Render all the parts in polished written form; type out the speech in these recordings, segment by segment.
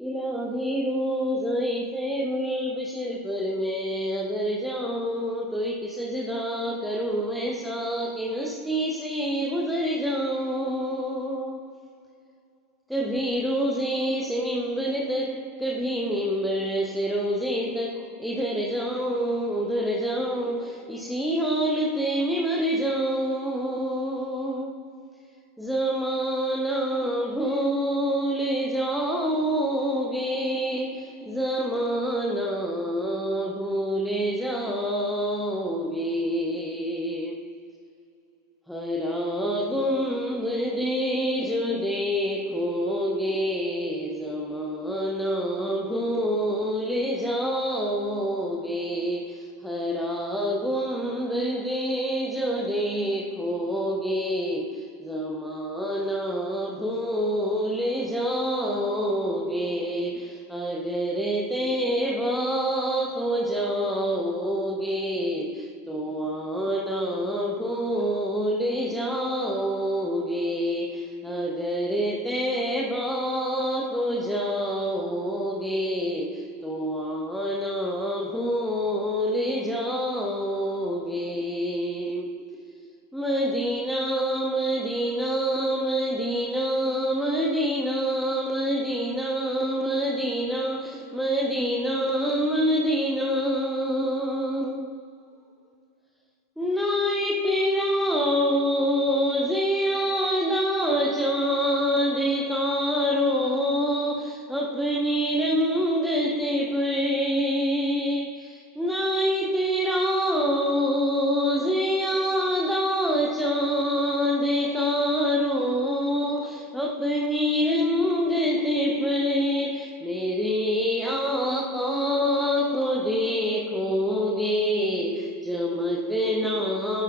الہی روزۂ خیر البشر پر میں اگر جاؤں تو ایک سجدہ کروں ایسا کہ ہستی سے گزر جاؤں. کبھی روزے سے ممبر تک، کبھی ممبر سے روزے تک، ادھر جاؤں ادھر جاؤں اسی حالت میں مر جاؤں. زمانہ بھول جاؤ گے، زمانہ بھول جاؤ گے. ہرا گنبد جو دیکھو گے، زمانہ بھول جاؤ گے. ہرا گنبد جو دیکھو گے، زمانہ بھول جاؤ گے. اگر طیبہ کو جاؤ گے تو آنا بھول جاؤ گے. اگر طیبہ کو جاؤ گے تو آنا بھول جاؤ گے. مدینہ مدینہ مدینہ مدینہ مدینہ مدینہ مدینہ مدینہ. نہ اتراؤ زیادہ چاند تاروں اپنی رنگت پر. نہ اتراؤ زیادہ چاند تاروں اپنی رنگت پر. میرے آقا کو دیکھو گے، چمکنا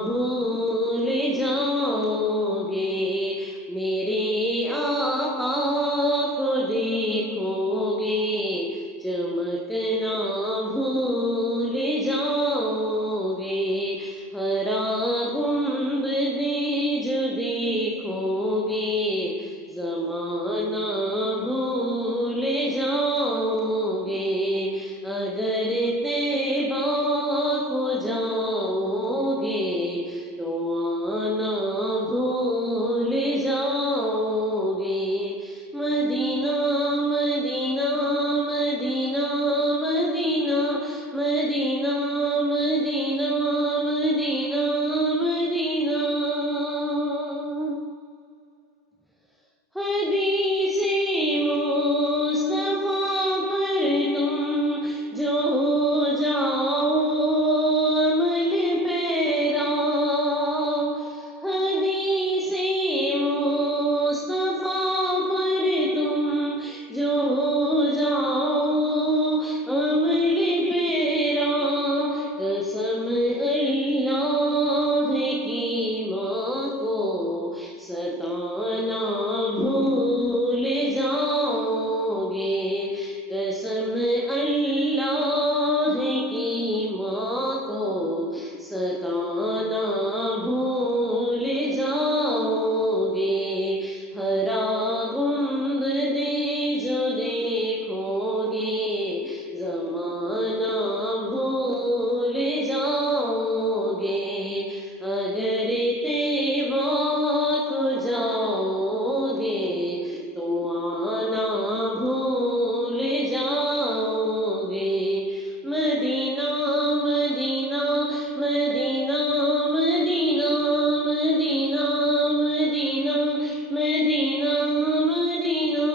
بھول جاؤ گے. میرے آقا کو دیکھو گے، چمکنا بھول جاؤ گے. ہرا گنبد جو دیکھو گے، زمانہ بھول جاؤ گے. اگر طیبہ کو جاؤ گے تو آنا بھول جاؤ گے. مدینہ مدینہ مدینہ مدینہ مدینہ مدینہ مدینہ مدینہ. حدیث مصطفیٰ پر تم جو ہو جاؤ عمل پیرا. حدیث مصطفیٰ پر تم جو ہو جاؤ عمل پیرا. قسم اللہ کی ماں کو ستانا بھول جاؤ گے. قسم اللہ کی ماں کو ستانا بھول جاؤ گے. ہرا گنبد جو دیکھو گے، زمانہ بھول جاؤ گے. اگر طیبہ کو جاؤ گے تو آنا بھول جاؤ گے. مدینہ مدینہ مدینہ مدینہ مدینہ مدینہ مدینہ مدینہ.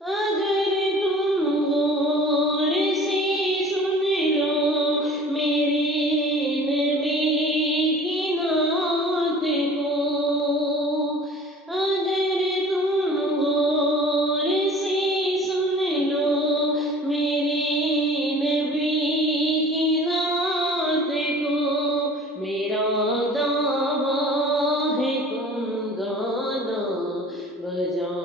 اگر تم غور سے سن لو میرے نبی کی نعت کو. اگر تم غور سے سن لو میرے نبی کی نعت کو. میرا دعویٰ ہے تم گانا بجانا